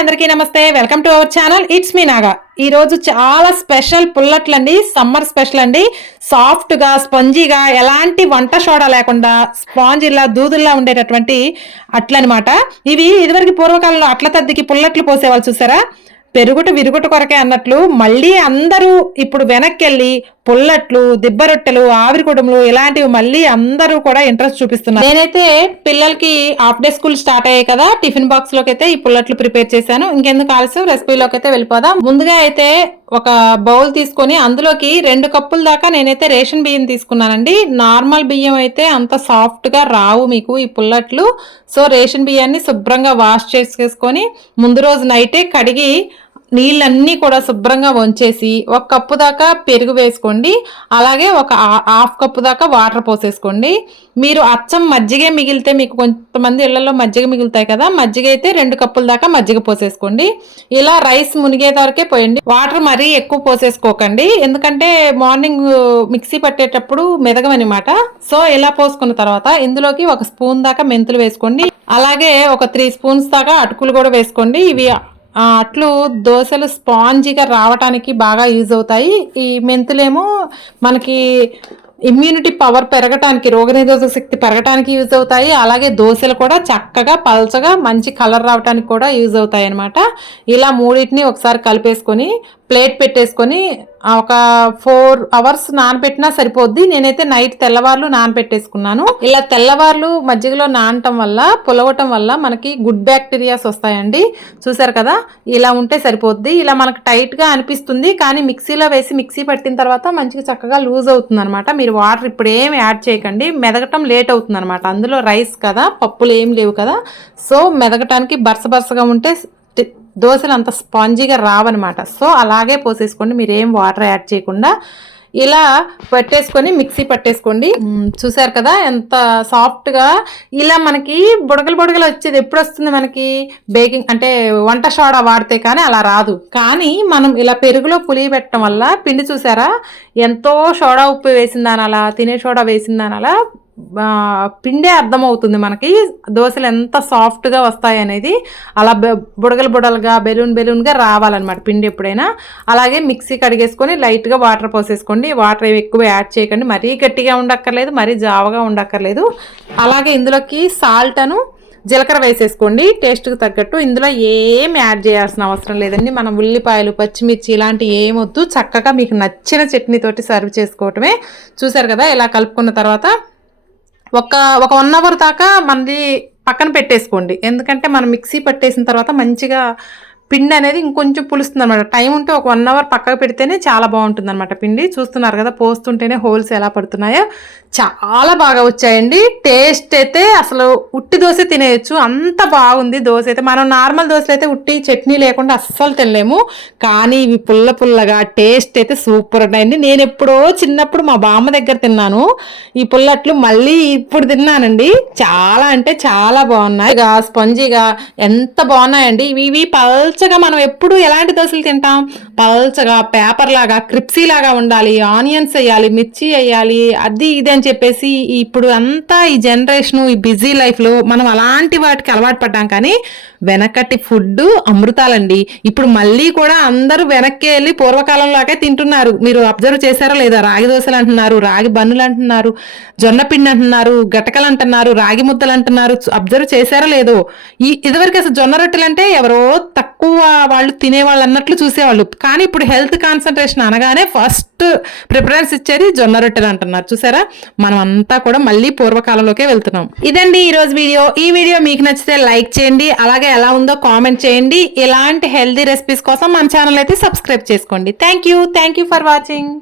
అందరికీ నమస్తే. Welcome to our channel. It's me Naga. ఈరోజు చాలా స్పెషల్ పుల్లట్లండి. సమ్మర్ స్పెషల్ అండి. సాఫ్ట్గా స్పంజీగా ఎలాంటి వంట సోడా లేకుండా స్పాంజిల్లా దూదుల్లా ఉండేటటువంటి అట్లనమాట. ఇవి ఇదివరకు పూర్వకాలంలో అట్ల తద్దికి పుల్లట్లు పోసేవాళ్ళు చూసారా? పెరుగుట విరుగుట కొరకే అన్నట్లు మళ్ళీ అందరూ ఇప్పుడు వెనక్కి వెళ్ళి పుల్లట్లు దిబ్బ రొట్టెలు ఆవిరి కుడుములు ఇలాంటివి మళ్ళీ అందరూ కూడా ఇంట్రెస్ట్ చూపిస్తున్నారు. నేనైతే పిల్లలకి హాఫ్ డే స్కూల్ స్టార్ట్ అయ్యాయి కదా టిఫిన్ బాక్స్లోకి అయితే ఈ పుల్లట్లు ప్రిపేర్ చేశాను. ఇంకెందుకు ఆలస్యం రెసిపీలోకి అయితే వెళ్ళిపోదాం. ముందుగా అయితే ఒక బౌల్ తీసుకొని అందులోకి రెండు కప్పుల దాకా నేనైతే రేషన్ బియ్యం తీసుకున్నానండి. నార్మల్ బియ్యం అయితే అంత సాఫ్ట్గా రావు మీకు ఈ పుల్లట్లు. సో రేషన్ బియ్యాన్ని శుభ్రంగా వాష్ చేసుకొని ముందు రోజు నైటే కడిగి నీళ్ళన్నీ కూడా శుభ్రంగా వంచేసి ఒక కప్పు దాకా పెరుగు వేసుకోండి. అలాగే ఒక హాఫ్ కప్పు దాకా వాటర్ పోసేసుకోండి. మీరు అచ్చం మజ్జిగే మిగిలితే మీకు కొంతమంది ఇళ్ళలో మజ్జిగ మిగులుతాయి కదా మజ్జిగ అయితే రెండు కప్పుల దాకా మజ్జిగ పోసేసుకోండి. ఇలా రైస్ మునిగే వరకే పోయండి. వాటర్ మరీ ఎక్కువ పోసేసుకోకండి. ఎందుకంటే మార్నింగ్ మిక్సీ పట్టేటప్పుడు మెదగమనమాట సో ఇలా పోసుకున్న తర్వాత ఇందులోకి ఒక స్పూన్ దాకా మెంతులు వేసుకోండి. అలాగే ఒక త్రీ స్పూన్స్ దాకా అటుకులు కూడా వేసుకోండి. ఇవి అట్లు దోశలు స్పాంజీగా రావటానికి బాగా యూజ్ అవుతాయి. ఈ మెంతులేమో మనకి ఇమ్యూనిటీ పవర్ పెరగటానికి రోగనిరోధక శక్తి పెరగటానికి యూజ్ అవుతాయి. అలాగే దోశలు కూడా చక్కగా పల్చగా మంచి కలర్ రావడానికి కూడా యూజ్ అవుతాయి అనమాట ఇలా మూడింటిని ఒకసారి కలిపేసుకొని ప్లేట్ పెట్టేసుకొని ఒక ఫోర్ అవర్స్ నానబెట్టినా సరిపోద్ది. నేనైతే నైట్ తెల్లవార్లు నానబెట్టేసుకున్నాను. ఇలా తెల్లవార్లు మజ్జిగలో నానటం వల్ల పులవటం వల్ల మనకి గుడ్ బ్యాక్టీరియాస్ వస్తాయండి. చూసారు కదా? ఇలా ఉంటే సరిపోద్ది. ఇలా మనకు టైట్గా అనిపిస్తుంది. కానీ మిక్సీలో వేసి మిక్సీ పట్టిన తర్వాత మంచిగా చక్కగా లూజ్ అవుతుంది అనమాట మీరు వాటర్ ఇప్పుడు ఏం యాడ్ చేయకండి. మెదగటం లేట్ అవుతుంది అనమాట అందులో రైస్ కదా పప్పులు ఏం లేవు కదా. సో మెదగటానికి బరస బరసగా ఉంటే దోశలు అంత స్పాంజీగా రావన్నమాట. సో అలాగే పోసేసుకోండి. మీరు ఏం వాటర్ యాడ్ చేయకుండా ఇలా పెట్టేసుకొని మిక్సీ పట్టేసుకోండి. చూసారు కదా ఎంత సాఫ్ట్గా ఇలా మనకి బుడగలు బుడగలు వచ్చేది. ఎప్పుడు వస్తుంది మనకి? బేకింగ్ అంటే వంట సోడా వాడితే కానీ అలా రాదు. కానీ మనం ఇలా పెరుగులో పులి పెట్టడం వల్ల పిండి చూసారా? ఎంతో సోడా ఉప్పు వేసిందాని అలా తినే సోడా వేసిందాని అలా ఆ, పిండే అర్థమవుతుంది మనకి. దోశలు ఎంత సాఫ్ట్గా వస్తాయి అనేది అలా బె- బుడగలు బుడలుగా బెలూన్ బెలూన్గా రావాలన్నమాట పిండి ఎప్పుడైనా. అలాగే మిక్సీ కడిగేసుకొని లైట్గా వాటర్ పోసేసుకోండి. వాటర్ ఎక్కువ యాడ్ చేయకండి. మరీ గట్టిగా ఉండక్కర్లేదు మరీ జావగా ఉండక్కర్లేదు. అలాగే ఇందులోకి సాల్ట్ అను జీలకర్ర వేసేసుకోండి. టేస్ట్కి తగ్గట్టు. ఇందులో ఏం యాడ్ చేయాల్సిన అవసరం లేదండి. మనం ఉల్లిపాయలు పచ్చిమిర్చి ఇలాంటి ఏమొద్దు చక్కగా మీకు నచ్చిన చట్నీతోటి సర్వ్ చేసుకోవటమే. చూసారు కదా ఇలా కలుపుకున్న తర్వాత ఒక ఒక వన్ అవర్ దాకా మనది పక్కన పెట్టేసుకోండి. ఎందుకంటే మనం మిక్సీ పట్టేసిన తర్వాత మంచిగా పిండి అనేది ఇంకొంచెం పులుస్తుంది అనమాట టైం ఉంటే ఒక వన్ అవర్ పక్కకు పెడితేనే చాలా బాగుంటుంది అనమాట పిండి. చూస్తున్నారు కదా పోస్తుంటేనే హోల్స్ ఎలా పడుతున్నాయో. చాలా బాగా వచ్చాయండి. టేస్ట్ అయితే అసలు ఉట్టి దోశ తినేయచ్చు. అంత బాగుంది దోశ అయితే. మనం నార్మల్ దోశలు అయితే ఉట్టి చట్నీ లేకుండా అస్సలు తినలేము. కానీ ఇవి పుల్ల పుల్లగా టేస్ట్ అయితే సూపర్ ఉన్నాయండి. నేను ఎప్పుడో చిన్నప్పుడు మా బామ్మ దగ్గర తిన్నాను. ఈ పుల్లట్లు మళ్ళీ ఇప్పుడు తిన్నానండి. చాలా అంటే చాలా బాగున్నాయి. ఇక స్పంజీగా ఎంత బాగున్నాయండి. ఇవి ఇవి పల్చగా మనం ఎప్పుడు ఎలాంటి దోశలు తింటాం? పల్చగా పేపర్ లాగా క్రిప్సీ లాగా ఉండాలి ఆనియన్స్ వేయాలి మిర్చి వేయాలి అది ఇది అని చెప్పేసి ఇప్పుడు అంతా ఈ జనరేషన్ ఈ బిజీ లైఫ్లో మనం అలాంటి వాటికి అలవాటు పడ్డాం కానీ వెనకటి ఫుడ్ అమృతాలండి. ఇప్పుడు మళ్ళీ కూడా అందరూ వెనక్కి వెళ్ళి పూర్వకాలంలాగే తింటున్నారు. మీరు అబ్జర్వ్ చేశారా లేదా? రాగి దోశలు అంటున్నారు రాగి బన్నులు అంటున్నారు జొన్న పిండి అంటున్నారు గటకలు అంటున్నారు రాగి ముద్దలు అంటున్నారు. అబ్జర్వ్ చేశారా లేదో? ఈ ఇదివరకు అసలు జొన్న రొట్టెలు అంటే ఎవరో తక్కువ వాళ్ళు తినేవాళ్ళు అన్నట్లు చూసేవాళ్ళు. కానీ ఇప్పుడు హెల్త్ కాన్సన్ట్రేషన్ అనగానే ఫస్ట్ ప్రిఫరెన్స్ ఇచ్చేది జొన్న రొట్టెలు అంటున్నారు. చూసారా? మనం అంతా కూడా మళ్ళీ పూర్వకాలంలోకే వెళ్తున్నాం. ఇదండి ఈరోజు వీడియో. ఈ వీడియో మీకు నచ్చితే లైక్ చేయండి. అలాగే ఎలా ఉందో కామెంట్ చేయండి. ఇలాంటి హెల్దీ రెసిపీస్ కోసం మన ఛానల్ అయితే సబ్స్క్రైబ్ చేసుకోండి. Thank you. Thank you for watching.